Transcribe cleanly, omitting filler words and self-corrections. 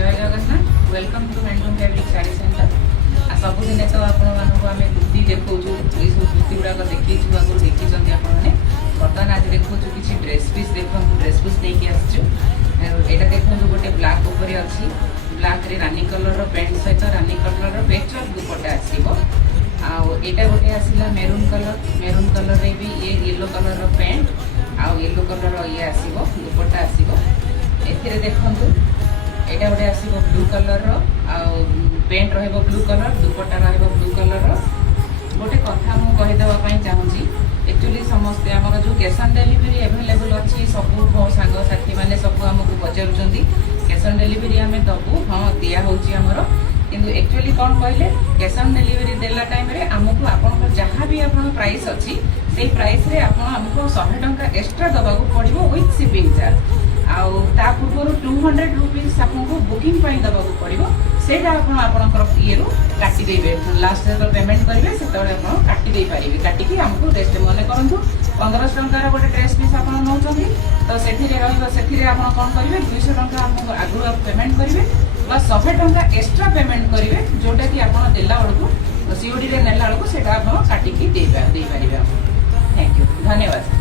जय Jagannath welcome to handloom fabric sari centre आ सबुदिन तो आम कुर्ती देखो ये सब कुर्ती गुड़ाक देखी आगुरी देखी आपने बर्तमान आज देखो किसी ड्रेस पीस देखो ड्रेस पीस नहीं आसचु यहाँ देखो गोटे ब्लाक उपर अच्छी ब्लाक रे रानी कलर पैंट सहित रानी कलर पेचर दुपट्टा आसो आईटा गोटे आसला मेरून कलर रे भी ये येलो कलर पैंट आउ येलो कलर ये आसो दुपट्टा आसो ए देखु एटा गोटे आसो blue colour pant blue colour dupatta blue colour गोटे कथा मुझे कहीदेवाई चाहूँगी एक्चुअली समस्ते आम जो कैश ऑन डिलीवरी एवेलेबल अच्छी सब सांग साथी मैंने सब आमको पचार कैश ऑन डिलीवरी आम दबू हाँ दिहर किंतु एक्चुअली कौन कहले कैश ऑन डिलीवरी देला टाइम रे आमको आपन जहाँ भी आपन प्राइस अच्छी से प्राइस रे आपन आमको 100 टंका एक्स्ट्रा दबाक पड़ो विथ शिपिंग चार्ज आउ ता पूर्व 200 रुपीज आपको बुकिंग दबाक पड़ो से ये काटिदे लास्ट जो पेमेंट करेंगे से काटिदे पारे काटिकी आमको रेस्ट मन करूँ 1500 टंकार गोटे ड्रेस पीस आप नौ तो से कौन करेंगे 200 टंका आमको आगु पेमेंट करेंगे प्लस 100 टंका एक्स्ट्रा पेमेंट करेंगे जोटा कि आप देला बेलू सीओडी नेला बेलू से काटिकी दे पारे। थैंक यू धन्यवाद।